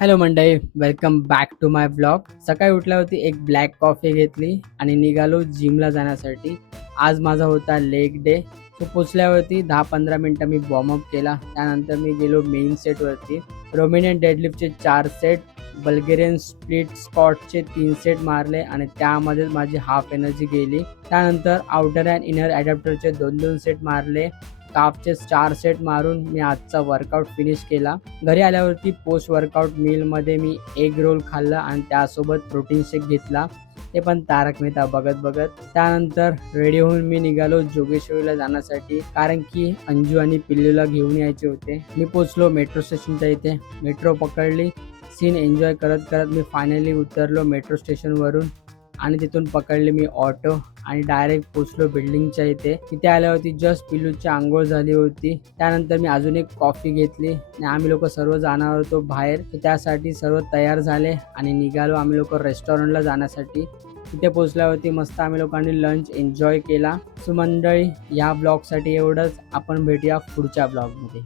Hello मंडळी, welcome back to my blog. सकाळी उठल्यावरती एक ब्लॅक कॉफी घेतली आणि निघालो जिमला जाण्यासाठी. आज माझा होता लेग डे. तो पोचल्यावरती 10-15 मिनटं मी वॉर्मअप केला. त्यानंतर मी गेलो मेन सेटवरती. रोमेनियन डेडलिफ्टचे 4 सेट, बल्गेरियन स्प्लिट स्कॉटचे 3 सेट मारले आणि त्यामध्ये माझी हाफ एनर्जी गेली. त्यानंतर आउटर अँड इनर ॲडॅप्टरचे 2-2 सेट मारले. काफचे 4 सेट मारून मी आजचा वर्कआउट फिनिश केला. घरी आल्यावरती पोस्ट वर्कआउट मीलमध्ये मी एग रोल खाल्लं आणि त्यासोबत प्रोटीन शेक घेतला, ते पण तारक मेहता बघत बघत. त्यानंतर रेडी होऊन मी निघालो जोगेश्वरीला जाण्यासाठी, कारण की अंजू आणि पिल्लूला घेऊन यायचे होते. मी पोचलो मेट्रो स्टेशनच्या इथे. मेट्रो पकडली. सीन एन्जॉय करत करत मी फायनली उतरलो मेट्रो स्टेशनवरून आणि तिथून पकडले मी ऑटो आणि डायरेक्ट पोचलो बिल्डिंगच्या इथे. तिथे आल्यावरती जस्ट पिल्लूची आंघोळ झाली होती. त्यानंतर मी अजून एक कॉफी घेतली आणि आम्ही लोक सर्व जाणार होतो बाहेर. तर त्यासाठी सर्व तयार झाले आणि निघालो आम्ही लोक रेस्टॉरंटला जाण्यासाठी. तिथे पोचल्यावरती मस्त आम्ही लोकांनी लंच एन्जॉय केला. सो मंडळी, या ब्लॉगसाठी एवढंच. आपण भेटूया पुढच्या ब्लॉगमध्ये.